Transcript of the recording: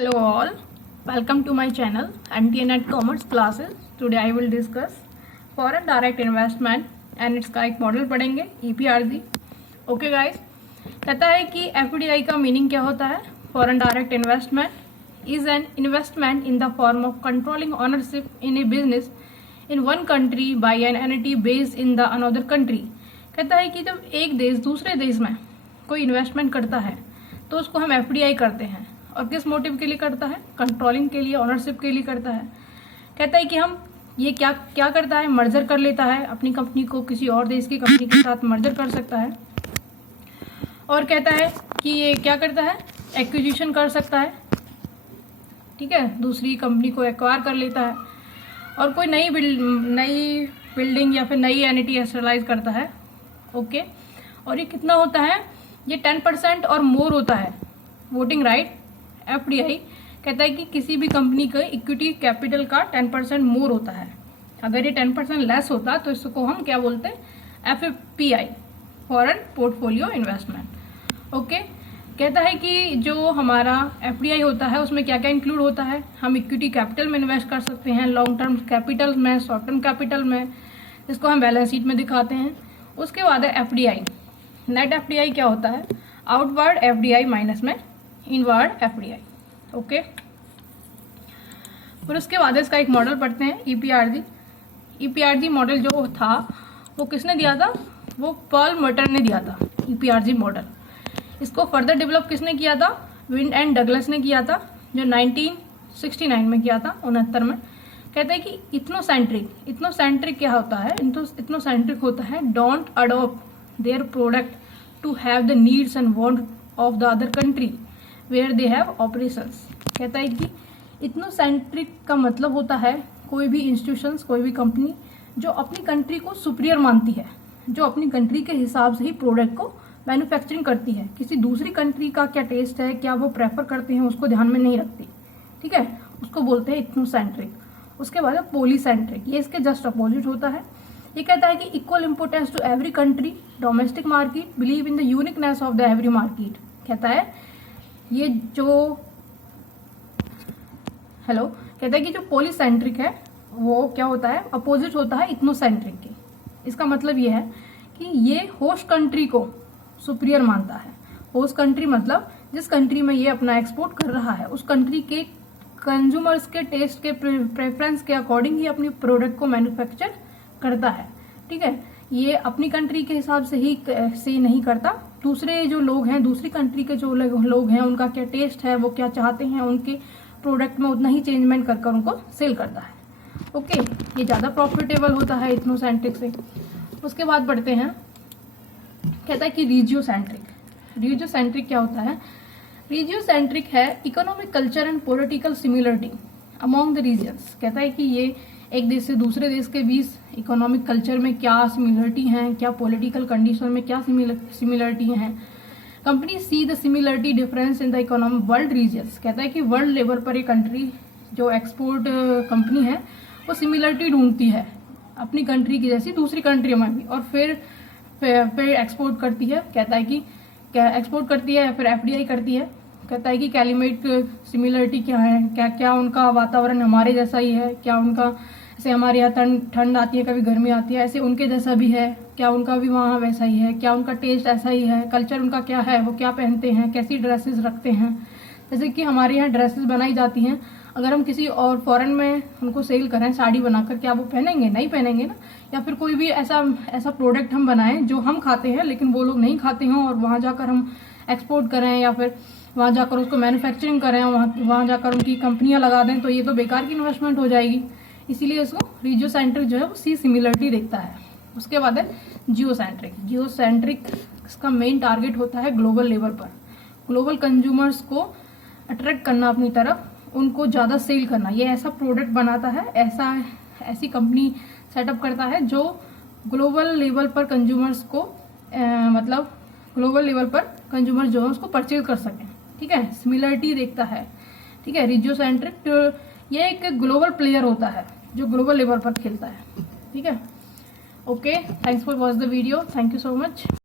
Hello all, welcome to my channel MTNet Commerce Classes. Today I will discuss foreign direct investment and इसका एक model पढ़ेंगे EPRG. Okay guys, कहता है कि FDI का meaning क्या होता है. Foreign direct investment is an investment in the form of controlling ownership in A business in one country bye an entity based in the another country. कहता है कि जब एक देश दूसरे देश में कोई इन्वेस्टमेंट करता है तो उसको हम FDI करते हैं. और किस मोटिव के लिए करता है? कंट्रोलिंग के लिए, ओनरशिप के लिए करता है. कहता है कि हम ये क्या क्या करता है, मर्जर कर लेता है, अपनी कंपनी को किसी और देश की कंपनी के साथ मर्जर कर सकता है. और कहता है कि ये क्या करता है, एक्विजिशन कर सकता है. ठीक है, दूसरी कंपनी को एक्वायर कर लेता है और कोई नई बिल्डिंग या फिर नई एंटिटी एस्टेबलाइज करता है. ओके, और ये कितना होता है? ये 10% और मोर होता है वोटिंग राइट. FDI कहता है कि किसी भी कंपनी के इक्विटी कैपिटल का 10% मोर होता है. अगर ये 10% लेस होता तो इसको हम क्या बोलते हैं? FPI, foreign portfolio investment. Okay, कहता है कि जो हमारा FDI होता है उसमें क्या क्या इंक्लूड होता है. हम इक्विटी कैपिटल में इन्वेस्ट कर सकते हैं, लॉन्ग टर्म कैपिटल में, शॉर्ट टर्म कैपिटल में, इसको हम बैलेंस शीट में दिखाते हैं. उसके बाद है FDI. नेट FDI क्या होता है? आउटवर्ड FDI माइनस में इनवर्ड FDI. ओके, फिर उसके बाद इसका एक मॉडल पढ़ते हैं EPRG. EPRG मॉडल जो था वो किसने दिया था? वो पर्ल मटर ने दिया था EPRG मॉडल. इसको फर्दर डेवलप किसने किया था? विंड एंड डगलस ने किया था, जो 1969 में किया था, 69 में. कहते हैं कि इथनोसेंट्रिक क्या होता है? इथनोसेंट्रिक होता है don't adopt their product to have the needs and want of the other country where they have operations. कहता है कि इथनोसेंट्रिक का मतलब होता है कोई भी इंस्टीट्यूशंस, कोई भी कंपनी जो अपनी कंट्री को सुपीरियर मानती है, जो अपनी कंट्री के हिसाब से ही प्रोडक्ट को मैन्युफैक्चरिंग करती है, किसी दूसरी कंट्री का क्या टेस्ट है, क्या वो प्रेफर करते हैं, उसको ध्यान में नहीं रखती. ठीक है, उसको बोलते हैं इथनोसेंट्रिक. उसके बाद है पॉलीसेंट्रिक. ये इसके जस्ट अपोजिट होता है. ये कहता है कि equal importance to every country, domestic market, believe in the uniqueness of the every market. कहता है ये जो कहता है कि जो पॉलीसेंट्रिक है वो क्या होता है? अपोजिट होता है इथनोसेंट्रिक के. इसका मतलब ये है कि ये होस्ट कंट्री को सुपीरियर मानता है. होस्ट कंट्री मतलब जिस कंट्री में ये अपना एक्सपोर्ट कर रहा है उस कंट्री के कंज्यूमर्स के टेस्ट के प्रेफरेंस के अकॉर्डिंग ही अपनी प्रोडक्ट को मैन्युफैक्चर करता है. ठीक है, ये अपनी कंट्री के हिसाब से ही नहीं करता. दूसरे जो लोग हैं, दूसरी कंट्री के जो लोग हैं, उनका क्या टेस्ट है, वो क्या चाहते हैं, उनके प्रोडक्ट में उतना ही चेंजमेंट कर उनको सेल करता है. ओके, ये ज़्यादा प्रॉफिटेबल होता है इथनोसेंट्रिक से. उसके बाद बढ़ते हैं, कहता है कि रीजियोसेंट्रिक. रीजियोसेंट्रिक क्या होता है? रीजियोसेंट्रिक है economic, culture and political similarity among the regions. कहता है कि ये एक देश से दूसरे देश के बीच इकोनॉमिक कल्चर में क्या सिमिलरिटी हैं, क्या पॉलिटिकल कंडीशन में क्या सिमिलरिटी हैं. Company see the similarity difference in the economic world regions. कहता है कि वर्ल्ड लेवल पर एक कंट्री जो एक्सपोर्ट कंपनी है वो सिमिलरिटी ढूंढती है अपनी कंट्री की जैसी दूसरी कंट्री में भी, और फिर एक्सपोर्ट करती है. कहता है कि क्या एक्सपोर्ट करती है या फिर FDI करती है. कहता है कि क्लाइमेट सिमिलरिटी क्या है, क्या क्या उनका वातावरण हमारे जैसा ही है, क्या उनका जैसे हमारे यहाँ ठंड आती है, कभी गर्मी आती है, ऐसे उनके जैसा भी है, क्या उनका भी वहाँ वैसा ही है, क्या उनका टेस्ट ऐसा ही है, कल्चर उनका क्या है, वो क्या पहनते हैं, कैसी ड्रेसेस रखते हैं. जैसे कि हमारे यहाँ ड्रेसेस बनाई जाती हैं, अगर हम किसी और फॉरेन में उनको सेल करें साड़ी बनाकर, क्या वो पहनेंगे? नहीं पहनेंगे ना. या फिर कोई भी ऐसा प्रोडक्ट हम बनाएं जो हम खाते हैं लेकिन वो लोग नहीं खाते हों, और वहाँ जाकर हम एक्सपोर्ट करें या फिर वहाँ जाकर उसको मैन्युफैक्चरिंग करें, वहाँ जाकर उनकी कंपनियां लगा दें, तो ये तो बेकार की इन्वेस्टमेंट हो जाएगी. इसीलिए इसको रीजियोसेंट्रिक जो है वो सी सिमिलरिटी देखता है. उसके बाद है जियोसेंट्रिक. जियोसेंट्रिक इसका मेन टारगेट होता है ग्लोबल लेवल पर, ग्लोबल कंज्यूमर्स को अट्रैक्ट करना अपनी तरफ, उनको ज़्यादा सेल करना. ये ऐसा प्रोडक्ट बनाता है, ऐसी कंपनी सेटअप करता है जो ग्लोबल लेवल पर कंज्यूमर्स को मतलब ग्लोबल लेवल पर कंज्यूमर जो है उसको परचेज कर सकें. ठीक है, सिमिलरिटी देखता है. ठीक है, रीजियोसेंट्रिक ये एक ग्लोबल प्लेयर होता है जो ग्लोबल लेवल पर खेलता है. ठीक है, okay, thanks for watch the video. Thank you so much.